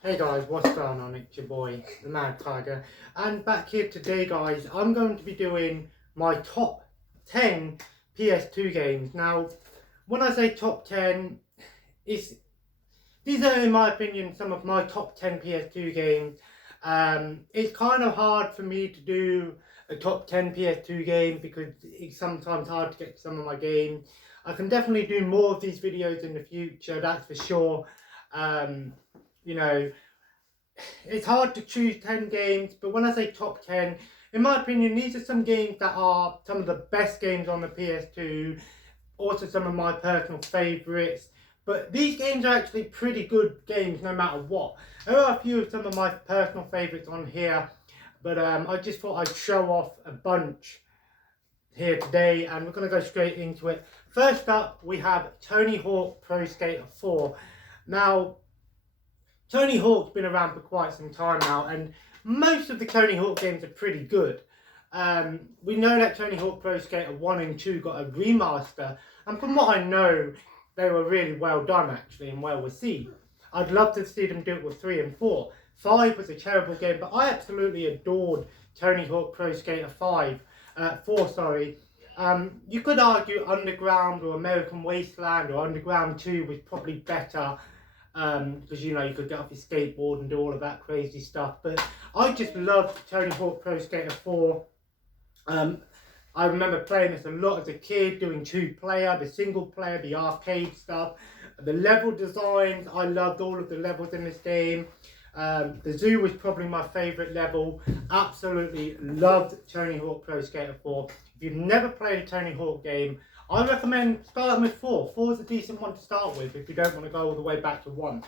Hey guys, what's going on? It's your boy, the Mad Tiger, and back here today, guys. I'm going to be doing my top 10 PS2 games. Now, when I say top 10, it's these are, in my opinion, some of my top 10 PS2 games. It's kind of hard for me to do a top 10 PS2 game because it's sometimes hard to get to some of my games. I can definitely do more of these videos in the future, that's for sure. Um, you know, it's hard to choose 10 games, but when I say top 10, in my opinion, these are some games that are some of the best games on the PS2, also some of my personal favourites. But these games are actually pretty good games no matter what. There are a few of some of my personal favourites on here, but I just thought I'd show off a bunch here today, and we're going to go straight into it. First up, we have Tony Hawk Pro Skater 4. Now, Tony Hawk's been around for quite some time now, and most of the Tony Hawk games are pretty good. We know that Tony Hawk Pro Skater 1 and 2 got a remaster, and from what I know, they were really well done actually and well received. I'd love to see them do it with 3 and 4. 5 was a terrible game, but I absolutely adored Tony Hawk Pro Skater 4, sorry. You could argue Underground or American Wasteland or Underground 2 was probably better, because you could get off your skateboard and do all of that crazy stuff. But I just loved Tony Hawk Pro Skater 4. I remember playing this a lot as a kid, doing 2-player, the single player, the arcade stuff. The level designs, I loved all of the levels in this game. The zoo was probably my favourite level. Absolutely loved Tony Hawk Pro Skater 4. If you've never played a Tony Hawk game, I recommend starting with 4. 4 is a decent one to start with if you don't want to go all the way back to 1.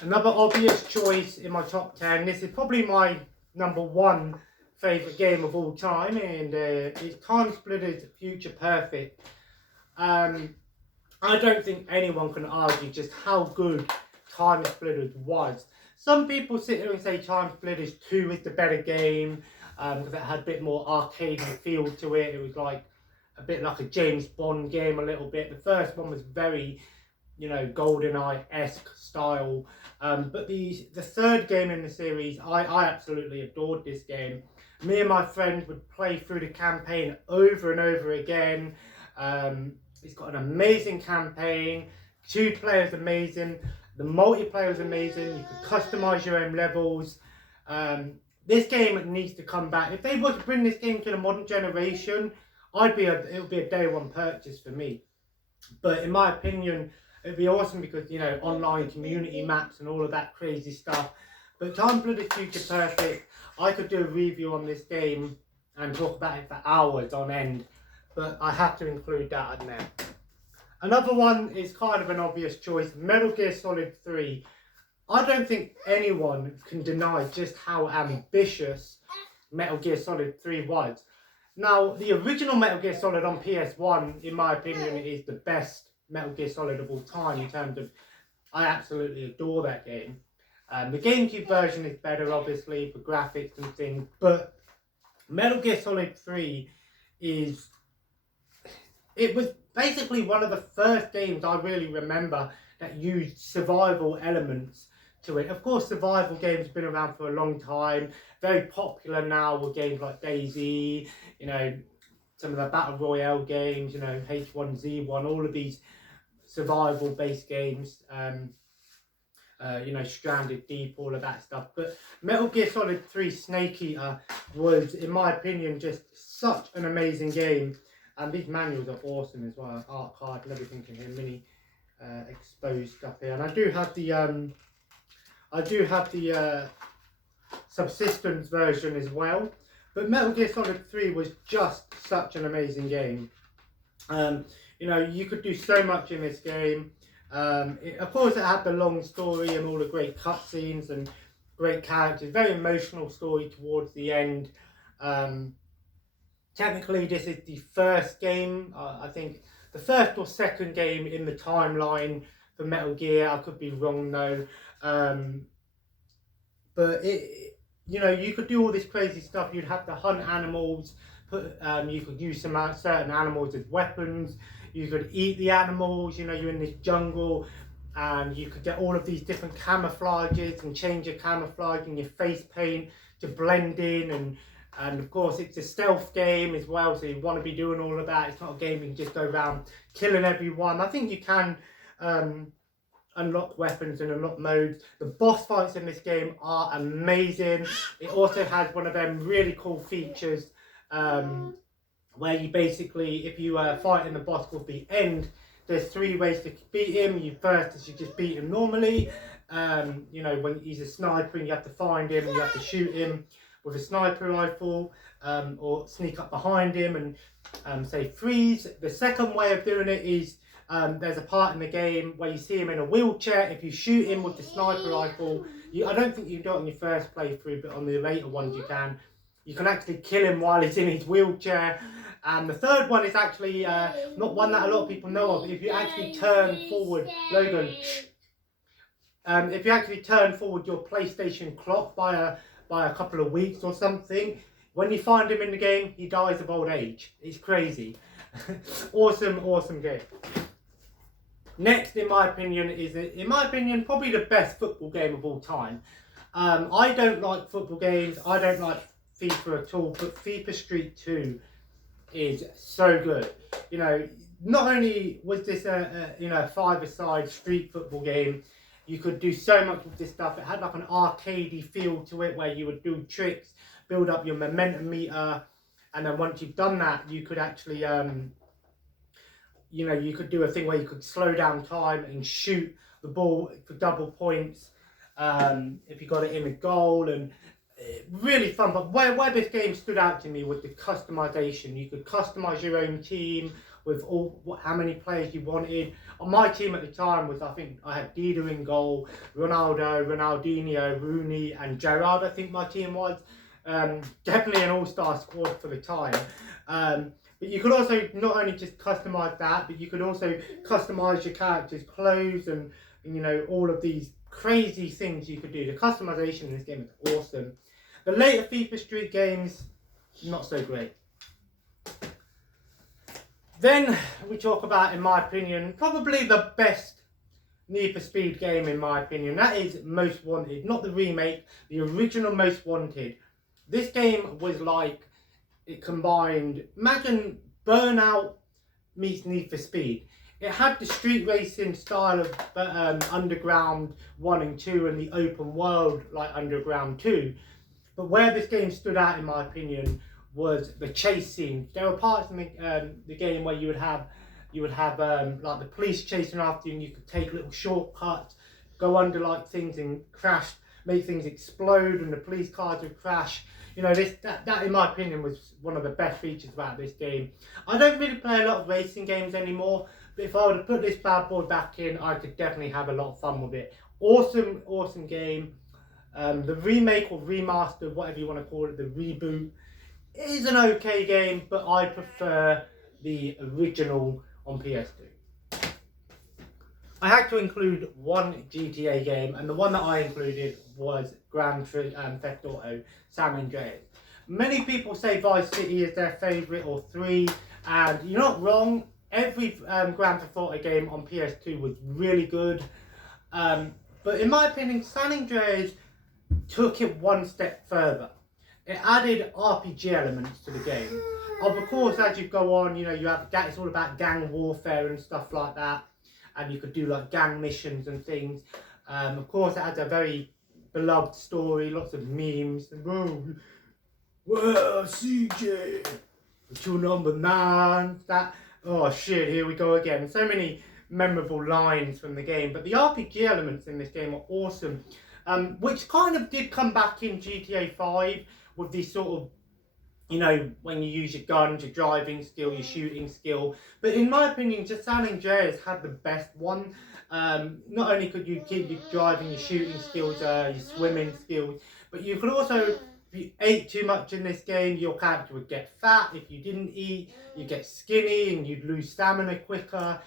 Another obvious choice in my top 10. This is probably my number 1 favourite game of all time, and it's Timesplitter's Future Perfect. I don't think anyone can argue just how good Timesplitter's was. Some people sit here and say Timesplitter's 2 is the better game, because it had a bit more arcade feel to it. It was like a bit like a James Bond game a little bit. The first one was very, GoldenEye-esque style. But the third game in the series, I absolutely adored this game. Me and my friends would play through the campaign over and over again. It's got an amazing campaign. 2 players amazing. The multiplayer is amazing. You can customize your own levels. This game needs to come back. If they were to bring this game to the modern generation, it would be a day 1 purchase for me. But in my opinion, it'd be awesome because, online community maps and all of that crazy stuff. But Timesplitter's Future Perfect, I could do a review on this game and talk about it for hours on end. But I have to include that in there. Another one is kind of an obvious choice, Metal Gear Solid 3. I don't think anyone can deny just how ambitious Metal Gear Solid 3 was. Now, the original Metal Gear Solid on PS1, in my opinion, is the best Metal Gear Solid of all time in terms of, I absolutely adore that game. The GameCube version is better, obviously, for graphics and things, but Metal Gear Solid 3 it was basically one of the first games I really remember that used survival elements to it. Of course, survival games have been around for a long time, very popular now with games like DayZ, some of the Battle Royale games, H1Z1, all of these survival-based games, Stranded Deep, all of that stuff. But Metal Gear Solid 3 Snake Eater was, in my opinion, just such an amazing game. And these manuals are awesome as well, art card and everything in here, mini exposed stuff here. And I do have the subsistence version as well. But Metal Gear Solid 3 was just such an amazing game. You could do so much in this game. Of course, it had the long story and all the great cutscenes and great characters. Very emotional story towards the end. Technically, this is the first game, I think, the first or second game in the timeline for Metal Gear. I could be wrong though. But you could do all this crazy stuff. You'd have to hunt animals. You could use some certain animals as weapons. You could eat the animals. You're in this jungle. and you could get all of these different camouflages and change your camouflage and your face paint to blend in, and of course it's a stealth game as well, so you want to be doing all of that. It's not a game you can just go around killing everyone. I think you can unlock weapons and unlock modes. The boss fights in this game are amazing. It also has one of them really cool features where you basically, if you fight in the boss called the End, there's 3 ways to beat him. First is you just beat him normally. You know, when he's a sniper and you have to find him, you have to shoot him with a sniper rifle, or sneak up behind him and say freeze. The second way of doing it is there's a part in the game where you see him in a wheelchair. If you shoot him with the sniper rifle, I don't think you can do it on your first playthrough, but on the later ones you can. You can actually kill him while he's in his wheelchair. And the third one is actually not one that a lot of people know of. If you actually turn forward, Logan, if you actually turn forward your PlayStation clock by a couple of weeks or something, when you find him in the game, he dies of old age. It's crazy. Awesome game. Next, in my opinion, probably the best football game of all time. I don't like football games. I don't like FIFA at all, but FIFA Street 2 is so good. You know, not only was this a 5-a-side street football game, you could do so much with this stuff. It had like an arcadey feel to it where you would do tricks, build up your momentum meter, and then once you've done that, you could actually you could do a thing where you could slow down time and shoot the ball for double points if you got it in a goal, and really fun. But where this game stood out to me was the customization. You could customize your own team with how many players you wanted. On my team at the time was, I think I had Dida in goal, Ronaldo, Ronaldinho, Rooney and Gerrard, I think my team was. Definitely an all-star squad for the time. But you could also not only just customize that, but you could also customize your character's clothes and all of these crazy things you could do. The customization in this game is awesome. The later FIFA Street games, not so great. Then we talk about, in my opinion, probably the best Need for Speed game in my opinion. That is Most Wanted, not the remake, the original Most Wanted. This game was like, it combined, imagine Burnout meets Need for Speed. It had the street racing style of Underground 1 and 2 and the open world like Underground 2. But where this game stood out, in my opinion, was the chase scene. There were parts in the game where you would have like the police chasing after you, and you could take little shortcuts, go under like things and crash, make things explode, and the police cars would crash. You know, that in my opinion was one of the best features about this game. I don't really play a lot of racing games anymore, but if I were to put this bad boy back in, I could definitely have a lot of fun with it. Awesome game. The remake or remaster, whatever you want to call it, the reboot, is an okay game, but I prefer the original on PS2. I had to include one GTA game, and the one that I included was Gran Theft Auto San Andreas. Many people say Vice City is their favourite, or 3, and you're not wrong. Every Gran Theft Auto game on PS2 was really good, but in my opinion, San Andreas took it one step further. It added RPG elements to the game. Of course, as you go on, you have that. It's all about gang warfare and stuff like that, and you could do like gang missions and things. Of course, it had a very beloved story, lots of memes. Whoa, CJ, it's your number 9. Oh shit, here we go again. So many memorable lines from the game. But the RPG elements in this game are awesome, which kind of did come back in GTA 5 with these sort of, when you use your guns, your driving skill, your shooting skill. But in my opinion, just San Andreas had the best one. Not only could you keep your driving, your shooting skills, your swimming skills, but you could also, if you ate too much in this game, your character would get fat. If you didn't eat, you'd get skinny and you'd lose stamina quicker.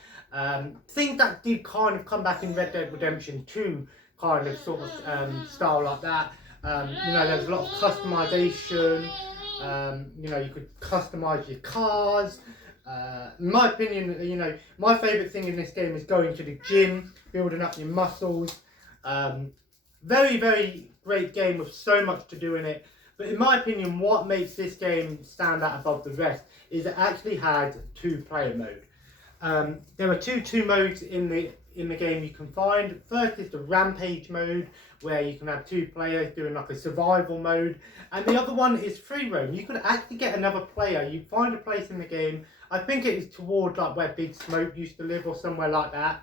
Things that did kind of come back in Red Dead Redemption 2, kind of sort of style like that. There's a lot of customization. You could customize your cars. In my opinion, you know, my favourite thing in this game is going to the gym, building up your muscles. Very, very great game with so much to do in it. But in my opinion, what makes this game stand out above the rest is it actually had two-player mode. There are two modes in the game you can find. First is the Rampage mode, where you can have two players doing like a survival mode, and the other one is free roam. You could actually get another player. You find a place in the game. I think it is towards like where Big Smoke used to live or somewhere like that.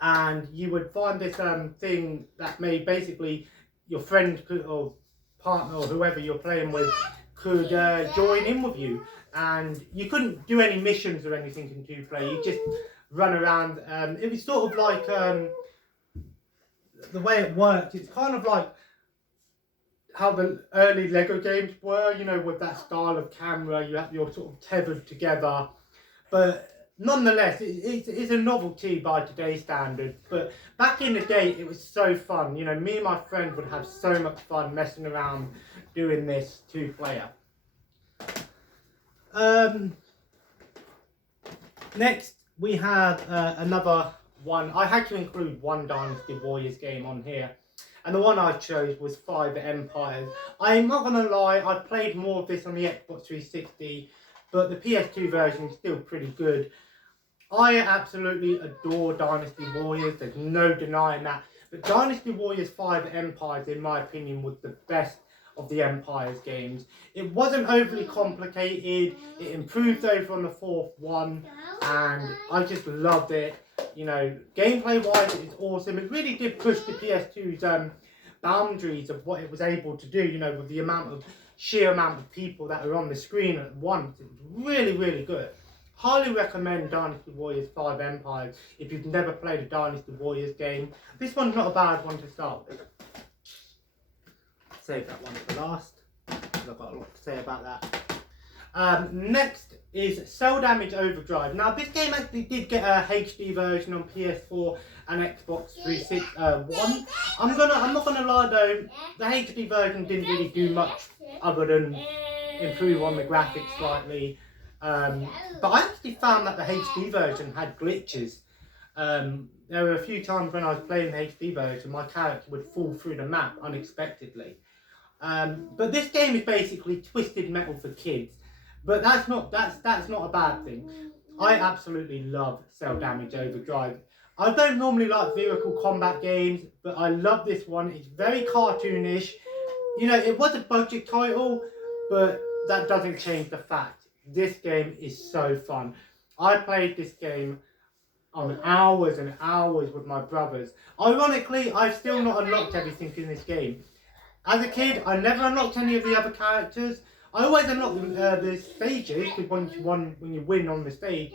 And you would find this thing that made basically your friend could, or partner or whoever you're playing with could join in with you. And you couldn't do any missions or anything in two-player. You just run around. It was sort of like the way it worked. It's kind of like how the early Lego games were, you know, with that style of camera. You're sort of tethered together, but nonetheless, it's a novelty by today's standards. But back in the day, it was so fun. You know, me and my friend would have so much fun messing around doing this two-player. Next, we have another one. I had to include one Dynasty Warriors game on here, and the one I chose was FIFA Empires. I'm not gonna lie, I played more of this on the Xbox 360, but the PS2 version is still pretty good. I absolutely adore Dynasty Warriors, there's no denying that. But Dynasty Warriors FIFA Empires, in my opinion, was the best of the Empires games. It wasn't overly complicated, it improved over on the fourth one, and I just loved it. You know, gameplay wise it is awesome. It really did push the PS2's boundaries of what it was able to do, you know, with the sheer amount of people that are on the screen at once. It was really, really good. Highly recommend Dynasty Warriors 5 Empires if you've never played a Dynasty Warriors game. This one's not a bad one to start with. Save that one for last, because I've got a lot to say about that. Next is Cell Damage Overdrive. Now this game actually did get a HD version on PS4 and Xbox 360 One. I'm not gonna lie though, the HD version didn't really do much other than improve on the graphics slightly. But I actually found that the HD version had glitches. There were a few times when I was playing the HD version, my character would fall through the map unexpectedly. But this game is basically Twisted Metal for kids. But that's not a bad thing. I absolutely love Cell Damage Overdrive. I don't normally like vehicle combat games, but I love this one. It's very cartoonish. You know, it was a budget title, but that doesn't change the fact this game is so fun. I played this game on hours and hours with my brothers. Ironically, I've still not unlocked everything in this game. As a kid, I never unlocked any of the other characters. I always unlocked the stages when you win on the stage.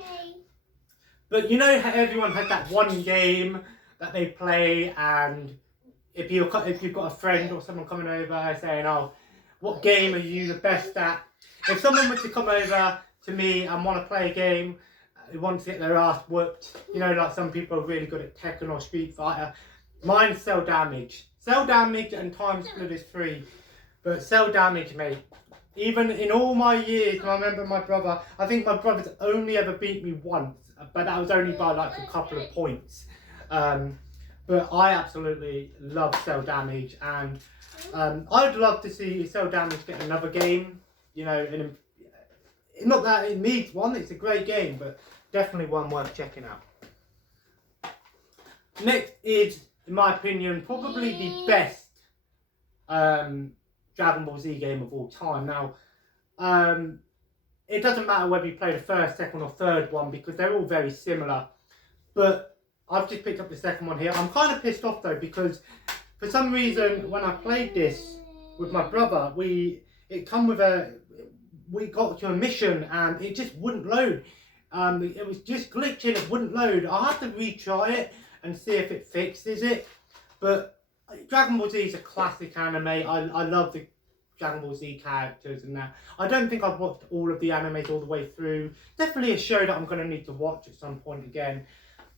But you know how everyone has that one game that they play, and if you've got a friend or someone coming over saying, "Oh, what game are you the best at?" If someone were to come over to me and want to play a game, who want to get their ass whooped, you know, like some people are really good at Tekken or Street Fighter, mine's Cell Damage. Cell Damage and Timesplitter is free, but Cell Damage, mate. Even in all my years, I remember my brother, I think my brother's only ever beat me once, but that was only by like a couple of points. But I absolutely love Cell Damage, and I'd love to see Cell Damage get another game. You know, and not that it needs one, it's a great game, but definitely one worth checking out. Next is, in my opinion, probably the best Dragon Ball Z game of all time. Now, it doesn't matter whether you play the first, second or third one because they're all very similar. But I've just picked up the second one here. I'm kind of pissed off though because for some reason when I played this with my brother, we got to a mission and it just wouldn't load. It was just glitching, it wouldn't load. I had to retry it and see if it fixes it. But Dragon Ball Z is a classic anime. I love the Dragon Ball Z characters and that. I don't think I've watched all of the animes all the way through. Definitely a show that I'm going to need to watch at some point again.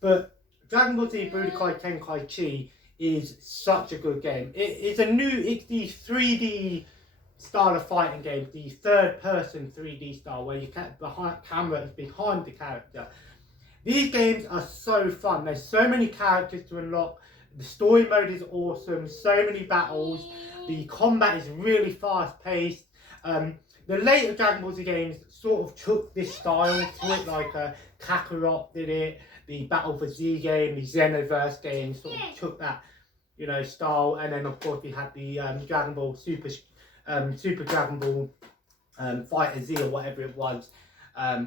But Dragon Ball Z Budokai Tenkaichi is such a good game. It's these 3D style of fighting games, the third-person 3D style, where the camera is behind the character. These games are so fun. There's so many characters to unlock. The story mode is awesome. So many battles. The combat is really fast-paced. The later Dragon Ball Z games sort of took this style to it, like Kakarot did it. The Battle for Z game, the Xenoverse game, sort of took that, you know, style. And then of course we had the Dragon Ball Super Dragon Ball Fighter Z or whatever it was,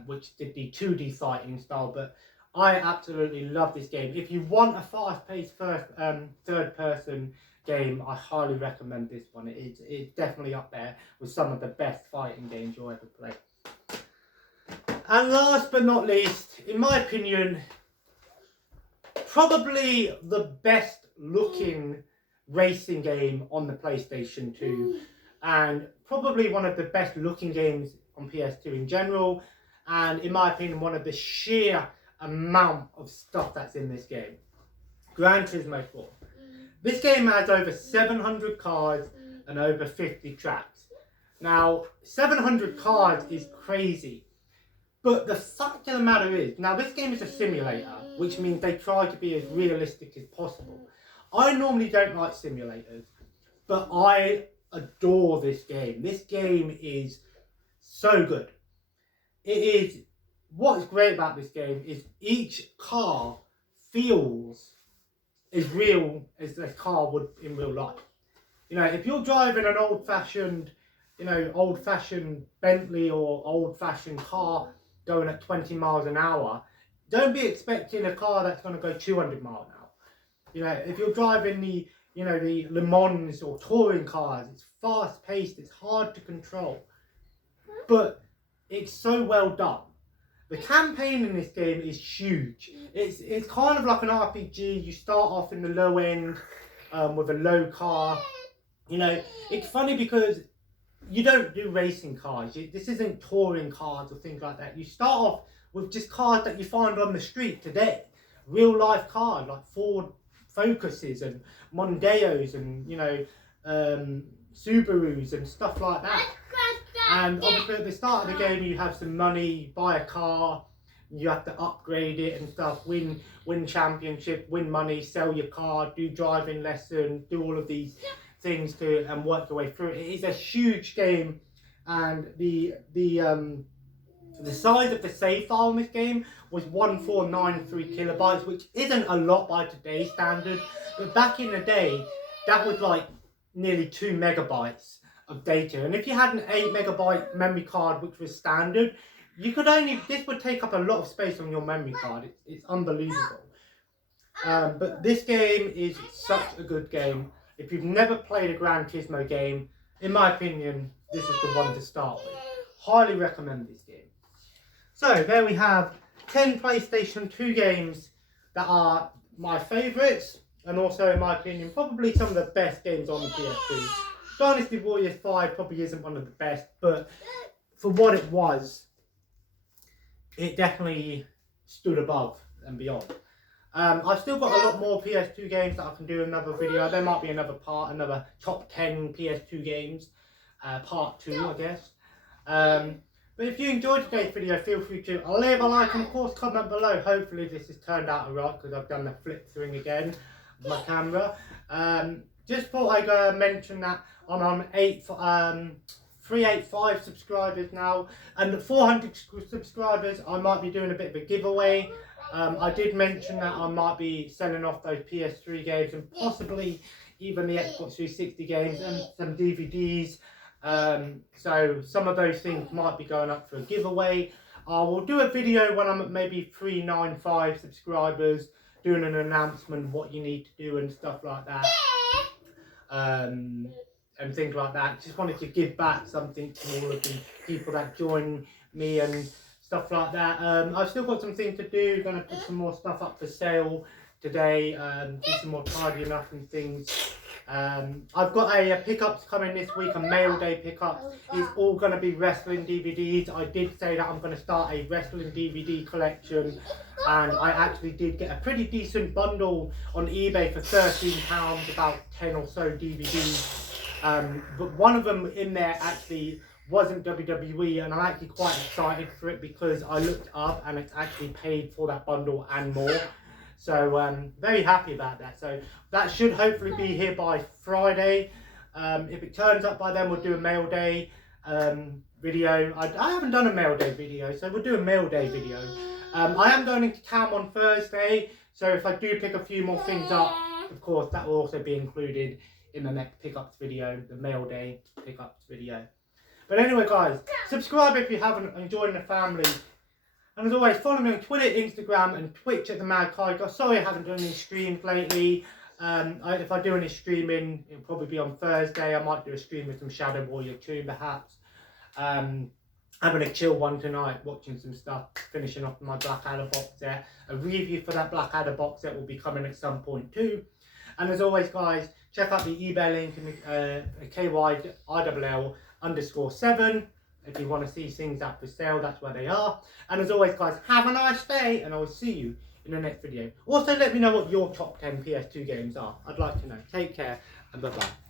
which did the 2D fighting style. But I absolutely love this game. If you want a fast-paced third-person game, I highly recommend this one. It's definitely up there with some of the best fighting games you'll ever play. And last but not least, in my opinion, probably the best looking racing game on the PlayStation 2, and probably one of the best looking games on PS2 in general, and in my opinion one of the sheer amount of stuff that's in this game. Gran Turismo 4. This game has over 700 cars and over 50 tracks. Now, 700 cars is crazy, but the fact of the matter is, now this game is a simulator, which means they try to be as realistic as possible. I normally don't like simulators, but I adore this game. This game is so good. What's great about this game is each car feels as real as the car would in real life. You know, if you're driving an old-fashioned Bentley or old-fashioned car going at 20 miles an hour, don't be expecting a car that's going to go 200 miles an hour. You know, if you're driving the Le Mans or touring cars, it's fast-paced, it's hard to control, but it's so well done. The campaign in this game is huge. It's kind of like an RPG. You start off in the low end with a low car. You know, it's funny because you don't do racing cars. This isn't touring cars or things like that. You start off with just cars that you find on the street today. Real life cars like Ford Focuses and Mondeos and, you know, Subarus and stuff like that. And obviously at the start of the game you have some money, buy a car, you have to upgrade it and stuff, win championship, win money, sell your car, do driving lessons, do all of these things and work your way through it. It is a huge game, and the size of the save file in this game was 1493 kilobytes, which isn't a lot by today's standard, but back in the day that was like nearly 2 megabytes of data. And if you had an 8 megabyte memory card, which was standard, this would take up a lot of space on your memory card. It's unbelievable. But this game is such a good game. If you've never played a Gran Turismo game, in my opinion, this is the one to start with. Highly recommend this game. So there we have 10 PlayStation 2 games that are my favourites, and also in my opinion probably some of the best games on the PS2. Dynasty Warriors 5 probably isn't one of the best, but for what it was, it definitely stood above and beyond. I've still got a lot more PS2 games that I can do another video. There might be another top 10 PS2 games, part 2 I guess. But if you enjoyed today's video, feel free to leave a like and of course comment below. Hopefully this has turned out alright, because I've done the flip thing again with my camera. Just thought I'd mention that I'm on 385 subscribers now, and 400 subscribers I might be doing a bit of a giveaway. I did mention that I might be selling off those PS3 games and possibly even the Xbox 360 games and some DVDs. So some of those things might be going up for a giveaway. I will do a video when I'm at maybe 395 subscribers, doing an announcement of what you need to do and stuff like that. And things like that. Just wanted to give back something to all of the people that join me and stuff like that. I've still got some things to do. Going to put some more stuff up for sale today. Do some more tidying up and things. I've got a pickups coming this week, a mail day pickup. It's all going to be wrestling DVDs. I did say that I'm going to start a wrestling DVD collection, and I actually did get a pretty decent bundle on eBay for £13, about 10 or so DVDs. But one of them in there actually wasn't WWE, and I'm actually quite excited for it because I looked up and it's actually paid for that bundle and more. So very happy about that. So that should hopefully be here by Friday. If it turns up by then, we'll do a mail day video. I haven't done a mail day video, so we'll do a mail day video. I am going into town on Thursday, so if I do pick a few more things up, of course, that will also be included in the next pickups video, the mail day pickups video. But anyway, guys, subscribe if you haven't, and join the family. And as always, follow me on Twitter, Instagram, and Twitch at the Mad Tiger. Sorry I haven't done any streams lately. If I do any streaming, it'll probably be on Thursday. I might do a stream with some Shadow Warrior 2, perhaps. Having a chill one tonight, watching some stuff, finishing off my Blackadder box set. A review for that Blackadder box set will be coming at some point too. And as always, guys, check out the eBay link in KYILL_7. If you want to see things up for sale, that's where they are. And as always, guys, have a nice day, and I will see you in the next video. Also, let me know what your top 10 PS2 games are. I'd like to know. Take care, and bye-bye.